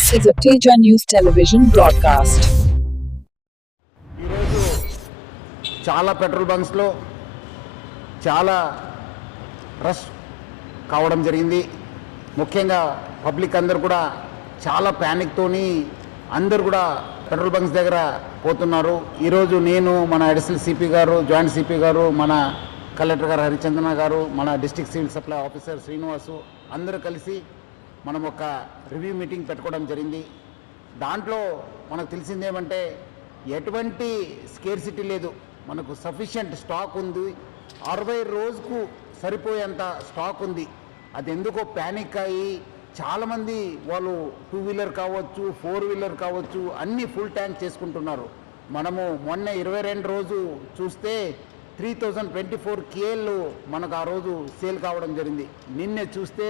This is a Teja News television broadcast. ఈరోజు చాలా petrol బంక్స్లో చాలా రష్ కావడం జరిగింది. ముఖ్యంగా పబ్లిక్ అందరు కూడా చాలా ప్యానిక్తోని అందరు కూడా పెట్రోల్ బంక్స్ దగ్గర పోతున్నారు. ఈరోజు నేను, మన అడిషనల్ సిపి గారు, జాయింట్ సిపి గారు, మన కలెక్టర్ గారు హరిచందన గారు, మన district civil supply officer Srinivasu అందరూ కలిసి మనం ఒక రివ్యూ మీటింగ్ పెట్టుకోవడం జరిగింది. దాంట్లో మనకు తెలిసిందేమంటే ఎటువంటి స్కేర్సిటీ లేదు, మనకు సఫిషియంట్ స్టాక్ ఉంది. 60 రోజుకు సరిపోయేంత స్టాక్ ఉంది. అది ఎందుకో ప్యానిక్ అయ్యి చాలామంది వాళ్ళు 2 వీలర్ కావచ్చు, 4 వీలర్ కావచ్చు, అన్నీ ఫుల్ ట్యాంక్ చేసుకుంటున్నారు. మనము మొన్న 22 రోజు చూస్తే 3024 కేఎల్ మనకు ఆ రోజు సేల్ కావడం జరిగింది. నిన్నే చూస్తే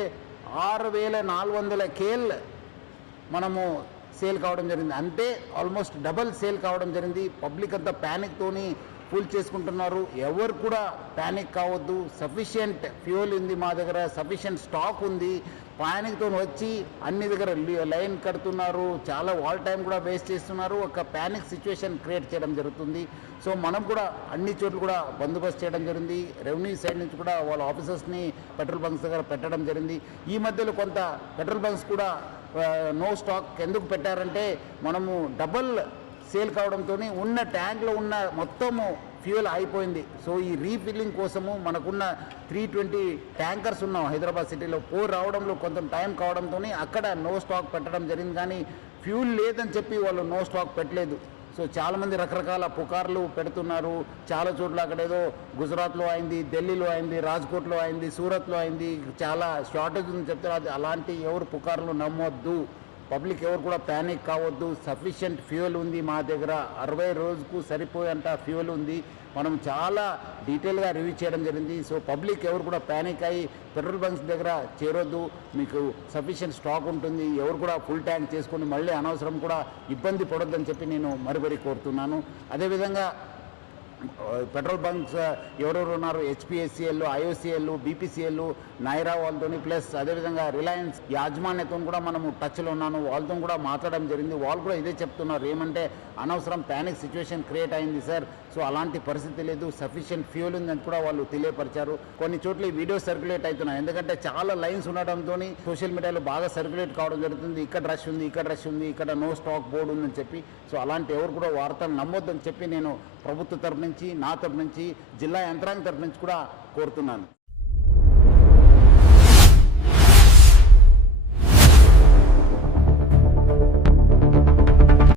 6400 కేఎల్ మనము సేల్ కావడం జరిగింది. అంటే ఆల్మోస్ట్ డబల్ సేల్ కావడం జరిగింది. పబ్లిక్ అంతా ప్యానిక్తోని ఫుల్ చేసుకుంటున్నారు. ఎవరు కూడా ప్యానిక్ కావద్దు. సఫిషియంట్ ఫ్యూయల్ ఉంది మా దగ్గర, సఫిషియంట్ స్టాక్ ఉంది. ప్యానిక్తో వచ్చి అన్ని దగ్గర లైన్ కడుతున్నారు, చాలా వాల్ టైం కూడా వేస్ట్ చేస్తున్నారు. ఒక ప్యానిక్ సిచ్యువేషన్ క్రియేట్ చేయడం జరుగుతుంది. సో మనం కూడా అన్ని చోట్ల కూడా బందోబస్తు చేయడం జరిగింది. రెవెన్యూ సైడ్ నుంచి కూడా వాళ్ళ ఆఫీసర్స్ని పెట్రోల్ బంక్స్ దగ్గర పెట్టడం జరిగింది. ఈ మధ్యలో కొంత పెట్రోల్ బంక్స్ కూడా నో స్టాక్ ఎందుకు పెట్టారంటే మనము డబల్ సేల్ కావడంతో ఉన్న ట్యాంక్లో ఉన్న మొత్తము ఫ్యూయల్ అయిపోయింది. సో ఈ రీఫిల్లింగ్ కోసము మనకున్న 320 ట్యాంకర్స్ ఉన్నాం హైదరాబాద్ సిటీలో. 4 రావడంలో కొంచెం టైం కావడంతో అక్కడ నో స్టాక్ పెట్టడం జరిగింది. కానీ ఫ్యూల్ లేదని చెప్పి వాళ్ళు నో స్టాక్ పెట్టలేదు. సో చాలామంది రకరకాల పుకార్లు పెడుతున్నారు. చాలా చోట్ల అక్కడ ఏదో గుజరాత్లో అయింది, ఢిల్లీలో అయింది, రాజ్కోట్లో అయింది, సూరత్లో అయింది, చాలా షార్టేజ్ ఉందని చెప్తారు. అలాంటి ఎవరు పుకార్లు నమ్మొద్దు. పబ్లిక్ ఎవరు కూడా ప్యానిక్ కావద్దు. సఫిషియంట్ ఫ్యూయల్ ఉంది మా దగ్గర. 60 రోజుకు సరిపోయేంత ఫ్యూయల్ ఉంది. మనం చాలా డీటెయిల్గా రివ్యూ చేయడం జరిగింది. సో పబ్లిక్ ఎవరు కూడా ప్యానిక్ అయ్యి పెట్రోల్ బంక్స్ దగ్గర చేరొద్దు. మీకు సఫిషియంట్ స్టాక్ ఉంటుంది. ఎవరు కూడా ఫుల్ ట్యాంక్ చేసుకొని మళ్ళీ అనవసరం కూడా ఇబ్బంది పడొద్దని చెప్పి నేను మరీ కోరుతున్నాను. అదేవిధంగా పెట్రోల్ బంక్స్ ఎవరెవరు ఉన్నారు, హెచ్పిఎస్సిఎల్, ఐఓసిఎల్, బీపీసీఎల్, నైరా వాళ్ళతో, ప్లస్ అదేవిధంగా రిలయన్స్ యాజమాన్యతో కూడా మనము టచ్లో ఉన్నాను. వాళ్ళతో కూడా మాట్లాడడం జరిగింది. వాళ్ళు కూడా ఇదే చెప్తున్నారు, ఏమంటే అనవసరం ప్యానిక్ సిచ్యువేషన్ క్రియేట్ అయింది సార్. సో అలాంటి పరిస్థితి లేదు, సఫిషియంట్ ఫ్యూయల్ ఉందని కూడా వాళ్ళు తెలియపరిచారు. కొన్ని చోట్ల ఈ వీడియో సర్క్యులేట్ అవుతున్నాయి. ఎందుకంటే చాలా లైన్స్ ఉండడంతో సోషల్ మీడియాలో బాగా సర్క్యులేట్ కావడం జరుగుతుంది. ఇక్కడ రష్ ఉంది, ఇక్కడ రష్ ఉంది, ఇక్కడ నో స్టాక్ బోర్డు ఉందని చెప్పి. సో అలాంటి ఎవరు కూడా వార్తలు నమ్మొద్దని చెప్పి నేను ప్రభుత్వ తరఫు నుంచి, నా తరఫు నుంచి, జిల్లా యంత్రాంగం తరఫు నుంచి కూడా కోరుతున్నాను.